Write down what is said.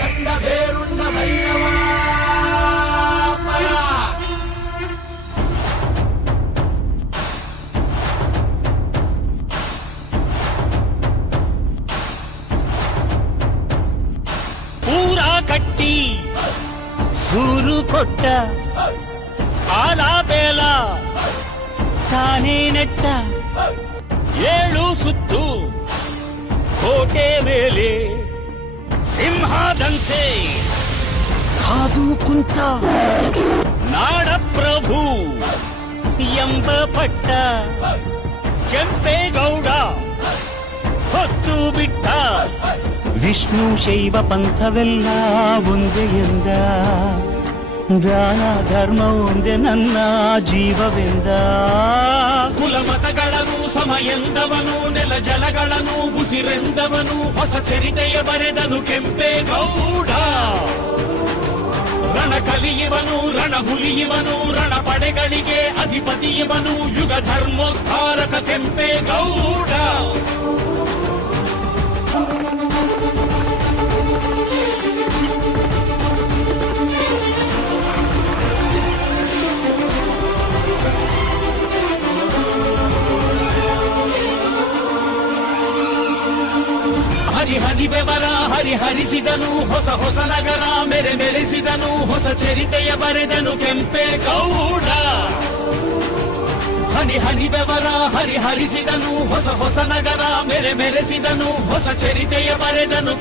ಗಂಡ ಬೇರುಣ್ಣ ಭೈರವ ಪೂರ ಕಟ್ಟಿ ಸೂರು ಕೊಟ್ಟ ಆಲ ಬೇಲ ತಾನೇ ನೆಟ್ಟ ಏಳು ಸುತ್ತು ಕೋಟೆ ಮೇಲೆ ಸಿಂಹದಂತೆ ಕಾದು ಕುಂತ ನಾಡ ಪ್ರಭು ಎಂಬ ಪಟ್ಟ ಕೆಂಪೇಗೌಡ ಹೊತ್ತು ಬಿಟ್ಟ ವಿಷ್ಣು ಶೈವ ಪಂಥವೆಲ್ಲ ಒಂದೇ ಎಂದ ದಾನ ಧರ್ಮ ಒಂದೇ ನನ್ನ ಜೀವವೆಂದ ಕುಲ ಮತಗಳನ್ನು ಸಮ ಎಂದವನು ನೆಲ ಜಲಗಳನ್ನು ಉಸಿರೆಂದವನು ಹೊಸ ಚರಿತೆಯ ಬರೆದನು ಕೆಂಪೇಗೌಡ ರಣ ಕಲಿಯುವನು ರಣ ಹುಲಿಯುವನು ರಣ ಪಡೆಗಳಿಗೆ ಅಧಿಪತಿಯವನು ಯುಗ ಧರ್ಮೋದ್ಧಾರಕ ಕೆಂಪೇಗೌಡ ಹರಿ ಬೆವರ ಹರಿಸಿದನು ಹೊಸ ಹೊಸ ನಗರ ಮೆರೆಸಿದನು ಹೊಸ ಚರಿತೆಯ ಬರೆದನು ಕೆಂಪೇಗೌಡ ಹನಿ ಬೆವರ ಹರಿಸಿದನು ಹೊಸ ಹೊಸ ನಗರ ಮೆರೆಸಿದನು ಹೊಸ ಚರಿತೆಯ ಬರೆದನು